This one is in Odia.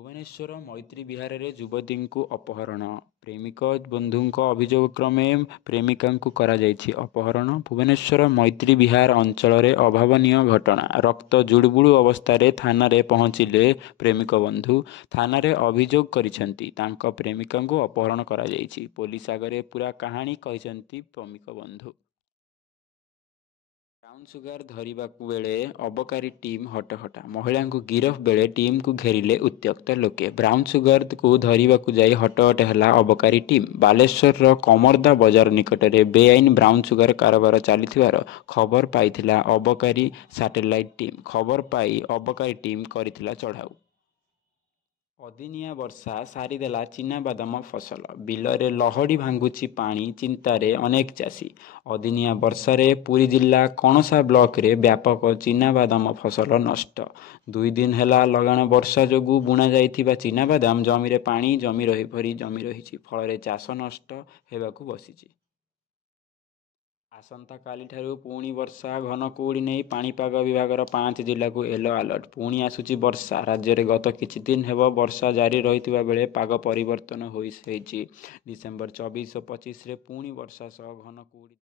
ଭୁବନେଶ୍ୱର ମୈତ୍ରୀ ବିହାରରେ ଯୁବତୀଙ୍କୁ ଅପହରଣ। ପ୍ରେମିକ ବନ୍ଧୁଙ୍କ ଅଭିଯୋଗ କ୍ରମେ ପ୍ରେମିକାଙ୍କୁ କରାଯାଇଛି ଅପହରଣ। ଭୁବନେଶ୍ୱର ମୈତ୍ରୀ ବିହାର ଅଞ୍ଚଳରେ ଅଭାବନୀୟ ଘଟଣା। ରକ୍ତ ଜୁଡୁବୁଡୁ ଅବସ୍ଥାରେ ଥାନାରେ ପହଞ୍ଚିଲେ ପ୍ରେମିକ ବନ୍ଧୁ। ଥାନାରେ ଅଭିଯୋଗ କରିଛନ୍ତି ତାଙ୍କ ପ୍ରେମିକାଙ୍କୁ ଅପହରଣ କରାଯାଇଛି। ପୋଲିସ ଆଗରେ ପୂରା କାହାଣୀ କହିଛନ୍ତି ପ୍ରେମିକ ବନ୍ଧୁ। ବ୍ରାଉନ ସୁଗାର ଧରିବାକୁ ବେଳେ ଅବକାରୀ ଟିମ୍ ହଟହଟା। ମହିଳାଙ୍କୁ ଗିରଫ ବେଳେ ଟିମ୍କୁ ଘେରିଲେ ଉତ୍ତ୍ୟକ୍ତ ଲୋକେ। ବ୍ରାଉନ ସୁଗାରକୁ ଧରିବାକୁ ଯାଇ ହଟହଟ ହେଲା ଅବକାରୀ ଟିମ୍। ବାଲେଶ୍ୱରର କମର୍ଦ୍ଦା ବଜାର ନିକଟରେ ବେଆଇନ ବ୍ରାଉନ ସୁଗାର କାରବାର ଚାଲିଥିବାର ଖବର ପାଇଥିଲା ଅବକାରୀ ସାଟେଲାଇଟ ଟିମ୍। ଖବର ପାଇ ଅବକାରୀ ଟିମ୍ କରିଥିଲା ଚଢ଼ାଉ। ଅଦିନିଆ ବର୍ଷା ସାରିଦେଲା ଚିନାବାଦାମ ଫସଲ। ବିଲରେ ଲହଡ଼ି ଭାଙ୍ଗୁଛି ପାଣି ଚିନ୍ତାରେ ଅନେକ ଚାଷୀ। ଅଦିନିଆ ବର୍ଷାରେ ପୁରୀ ଜିଲ୍ଲା କଣସା ବ୍ଲକରେ ବ୍ୟାପକ ଚିନାବାଦାମ ଫସଲ ନଷ୍ଟ। 2 ଦିନ ହେଲା ଲଗାଣ ବର୍ଷା ଯୋଗୁଁ ବୁଣା ଯାଇଥିବା ଚିନାବାଦାମ ଜମିରେ ପାଣି ଜମି ରହିଛି। ଫଳରେ ଚାଷ ନଷ୍ଟ ହେବାକୁ ବସିଛି। ଆସନ୍ତାକାଲିଠାରୁ ପୁଣି ବର୍ଷା। ଘନ କୁହୁଡ଼ି ନେଇ ପାଣିପାଗ ବିଭାଗର 5 ଜିଲ୍ଲାକୁ ୟେଲୋ ଆଲର୍ଟ। ପୁଣି ଆସୁଛି ବର୍ଷା। ରାଜ୍ୟରେ ଗତ କିଛି ଦିନ ହେବ ବର୍ଷା ଜାରି ରହିଥିବା ବେଳେ ପାଗ ପରିବର୍ତ୍ତନ ହୋଇଛି। ଡିସେମ୍ବର 24 ଓ 25ରେ ପୁଣି ବର୍ଷା ସହ ଘନ କୁହୁଡ଼ି